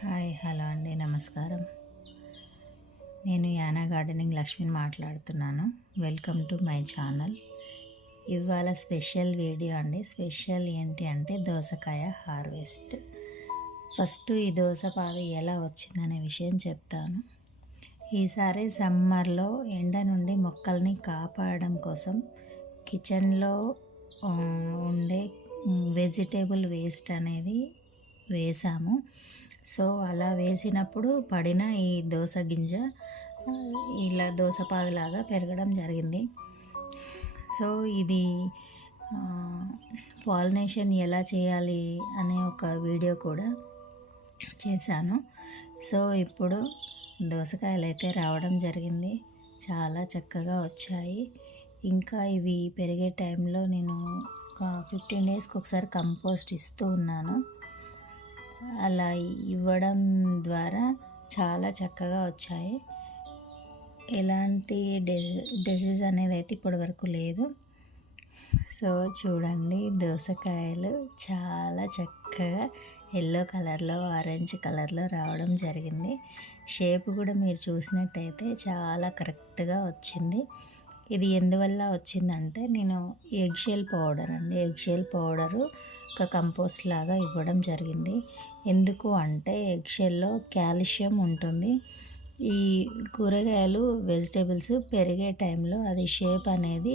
Hi hello అండి, నమస్కారం. నేను యానా గార్డెనింగ్ లక్ష్మిని మాట్లాడుతున్నాను. Welcome to my channel. ఇవాళ స్పెషల్ వీడియో అండి. స్పెషల్ ఏంటి అంటే దోసకాయ హార్వెస్ట్. ఫస్ట్ ఈ దోసపాదు ఎలా వచ్చిందనే విషయం చెప్తాను. ఈసారి సమ్మర్లో ఎండ నుండి మొక్కల్ని కాపాడడం కోసం కిచెన్లో ఉండే వెజిటేబుల్ వేస్ట్ అనేది వేసాము. సో అలా వేసినప్పుడు పడిన ఈ దోస గింజ ఇలా దోసపాదులాగా పెరగడం జరిగింది. సో ఇది పాలినేషన్ ఎలా చేయాలి అనే ఒక వీడియో కూడా చేశాను. సో ఇప్పుడు దోసకాయలు అయితే రావడం జరిగింది, చాలా చక్కగా వచ్చాయి. ఇంకా ఇవి పెరిగే టైంలో నేను ఒక 15 డేస్కి ఒకసారి కంపోస్ట్ ఇస్తూ ఉన్నాను. అలా ఇవ్వడం ద్వారా చాలా చక్కగా వచ్చాయి. ఎలాంటి డిసీజ్ అనేది అయితే ఇప్పటివరకు లేదు. సో చూడండి, దోసకాయలు చాలా చక్కగా ఎల్లో కలర్లో, ఆరెంజ్ కలర్లో రావడం జరిగింది. షేప్ కూడా మీరు చూసినట్టయితే చాలా కరెక్ట్గా వచ్చింది. ఇది ఎందువల్ల వచ్చిందంటే నేను ఎగ్ షెల్ పౌడరు ఒక కంపోస్ట్ లాగా ఇవ్వడం జరిగింది. ఎందుకు అంటే ఎగ్ షెల్లో కాల్షియం ఉంటుంది. ఈ కూరగాయలు వెజిటేబుల్స్ పెరిగే టైంలో అది షేప్ అనేది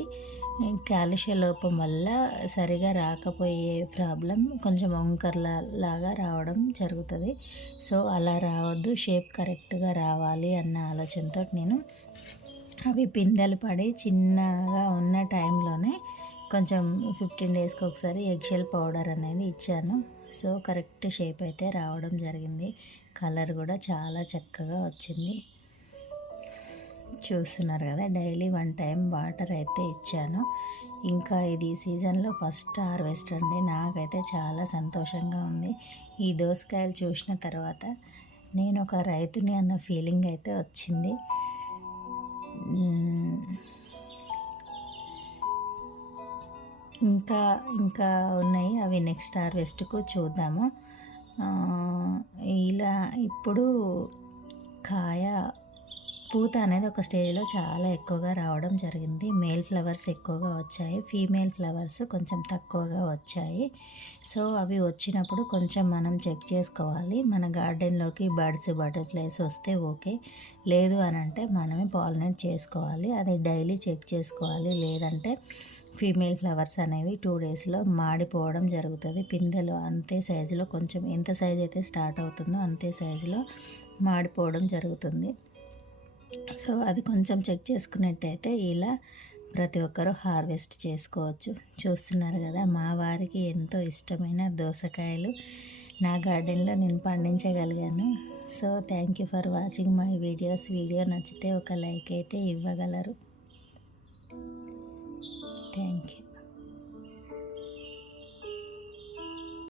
కాల్షియం లోపం వల్ల సరిగా రాకపోయే ప్రాబ్లం, కొంచెం వంకర్లాగా రావడం జరుగుతుంది. సో అలా రావద్దు, షేప్ కరెక్ట్గా రావాలి అన్న ఆలోచనతో నేను అవి పిందెలు పడి చిన్నగా ఉన్న టైంలోనే కొంచెం 15 డేస్కి ఒకసారి ఎగ్షెల్ పౌడర్ అనేది ఇచ్చాను. సో కరెక్ట్ షేప్ అయితే రావడం జరిగింది. కలర్ కూడా చాలా చక్కగా వచ్చింది. చూస్తున్నారు కదా, డైలీ 1 టైం వాటర్ అయితే ఇచ్చాను. ఇంకా ఇది సీజన్లో ఫస్ట్ హార్వెస్ట్ అండి. నాకైతే చాలా సంతోషంగా ఉంది. ఈ దోసకాయలు చూసిన తర్వాత నేను ఒక రైతుని అన్న ఫీలింగ్ అయితే వచ్చింది. ఇంకా ఉన్నాయి, అవి నెక్స్ట్ హార్వెస్ట్కు చూద్దాము. ఇలా ఇప్పుడు పూత అనేది ఒక స్టేజ్లో చాలా ఎక్కువగా రావడం జరిగింది. మేల్ ఫ్లవర్స్ ఎక్కువగా వచ్చాయి, ఫీమేల్ ఫ్లవర్స్ కొంచెం తక్కువగా వచ్చాయి. సో అవి వచ్చినప్పుడు కొంచెం మనం చెక్ చేసుకోవాలి. మన గార్డెన్లోకి బటర్ఫ్లైస్ వస్తే ఓకే, లేదు అని అంటే మనమే పాలినేట్ చేసుకోవాలి. అది డైలీ చెక్ చేసుకోవాలి. లేదంటే ఫీమేల్ ఫ్లవర్స్ అనేవి 2 డేస్లో మాడిపోవడం జరుగుతుంది. పిందెలు అంతే సైజులో, కొంచెం ఎంత సైజు అయితే స్టార్ట్ అవుతుందో అంతే సైజులో మాడిపోవడం జరుగుతుంది. సో అది కొంచెం చెక్ చేసుకున్నట్టయితే ఇలా ప్రతి ఒక్కరూ హార్వెస్ట్ చేసుకోవచ్చు. చూస్తున్నారు కదా, మా వారికి ఎంతో ఇష్టమైన దోసకాయలు నా గార్డెన్లో నేను పండించగలిగాను. So thank you for watching my videos. Video నచ్చితే ఒక లైక్ అయితే ఇవ్వగలరు. Thank you.